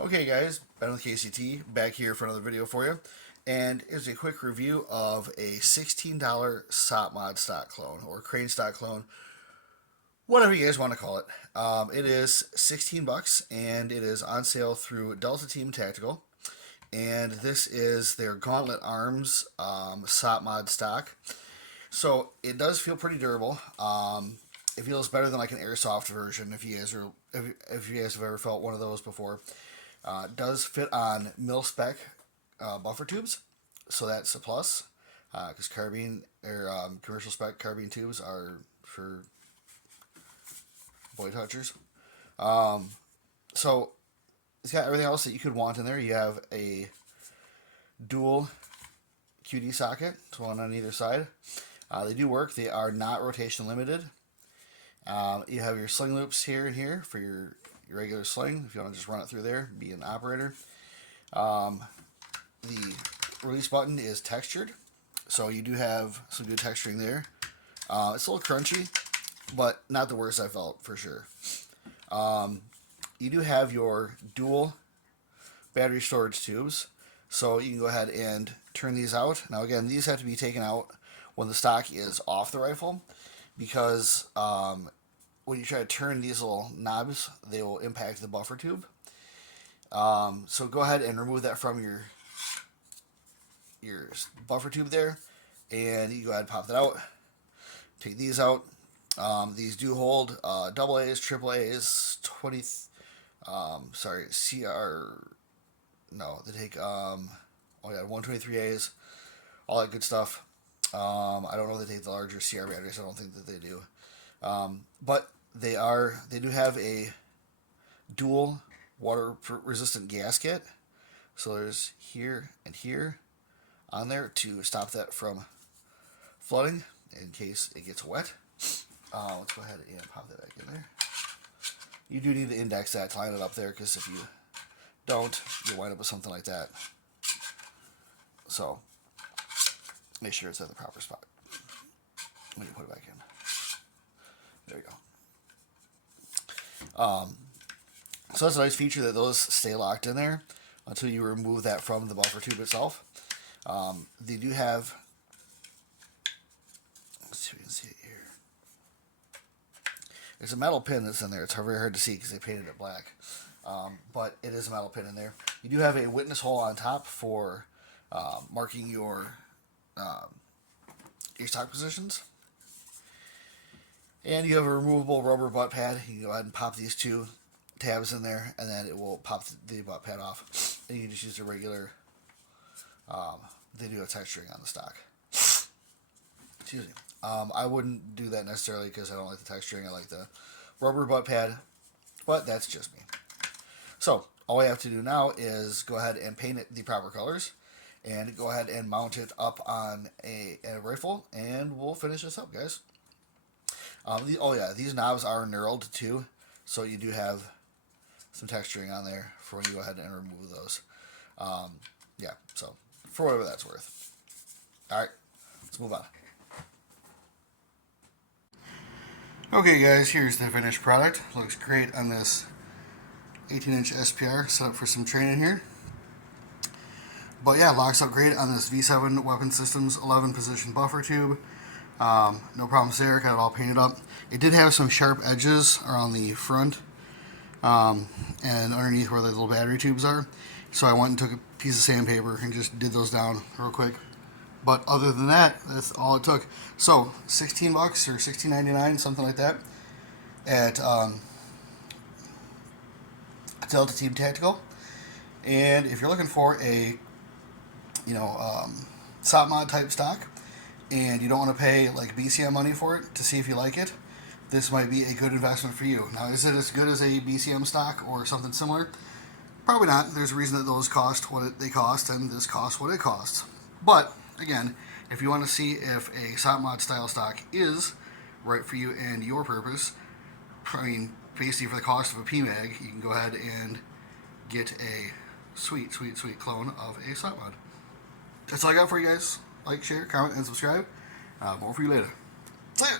Okay guys, Ben with KCT, back here for another video for you. And here's a quick review of a $16 SOPMOD stock clone, or Crane stock clone, whatever you guys want to call it. It is 16 bucks, and it is on sale through Delta Team Tactical. And this is their Gauntlet Arms SOPMOD stock. So it does feel pretty durable. It feels better than like an airsoft version if you guys have ever felt one of those before. Does fit on mil spec buffer tubes, so that's a plus. Because carbine or commercial spec carbine tubes are for boy touchers. So it's got everything else that you could want in there. You have a dual QD socket, so one on either side. They do work. They are not rotation limited. You have your sling loops here and here for your regular sling. If you want to just run it through there, be an operator. The release button is textured, so you do have some good texturing there. It's a little crunchy, but not the worst I felt for sure. You do have your dual battery storage tubes, so you can go ahead and turn these out. Now again, these have to be taken out when the stock is off the rifle, because when you try to turn these little knobs, they will impact the buffer tube. So go ahead and remove that from your buffer tube there, and you go ahead and pop that out. Take these out. These do hold double A's, triple A's, 20. CR. No, they take 123A's, all that good stuff. I don't know if they take the larger CR batteries. I don't think that they do. But they do have a dual water resistant gasket. So there's here and here on there to stop that from flooding in case it gets wet. Let's go ahead and pop that back in there. You do need to index that to line it up there, because if you don't, you'll wind up with something like that. So make sure it's at the proper spot when you put it back in. There you go. So that's a nice feature, that those stay locked in there until you remove that from the buffer tube itself. They do have, let's see if we can see it here. There's a metal pin that's in there. It's very hard to see because they painted it black. But it is a metal pin in there. You do have a witness hole on top for marking your stock positions. And you have a removable rubber butt pad. You can go ahead and pop these two tabs in there, and then it will pop the butt pad off. And you can just use a regular, they do a texturing on the stock. Excuse me. I wouldn't do that necessarily because I don't like the texturing. I like the rubber butt pad, but that's just me. So all I have to do now is go ahead and paint it the proper colors, and go ahead and mount it up on a rifle, and we'll finish this up, guys. These knobs are knurled too, so you do have some texturing on there for when you go ahead and remove those. So for whatever that's worth. Alright, let's move on. Okay guys, here's the finished product. Looks great on this 18-inch SPR, set up for some training here. But yeah, locks up great on this V7 Weapon Systems 11 position buffer tube. No problems there, got it all painted up. It did have some sharp edges around the front and underneath where the little battery tubes are. So I went and took a piece of sandpaper and just did those down real quick. But other than that, that's all it took. So 16 bucks or $16.99, something like that, at Delta Team Tactical. And if you're looking for a SOPMOD type stock, and you don't want to pay like BCM money for it to see if you like it, this might be a good investment for you. Now, is it as good as a BCM stock or something similar? Probably not. There's a reason that those cost what they cost, and this costs what it costs. But again, if you want to see if a SOPMOD style stock is right for you and your purpose, I mean, basically for the cost of a PMAG, you can go ahead and get a sweet clone of a SOPMOD. That's all I got for you guys. Like, share, comment, and subscribe. More for you later. See ya!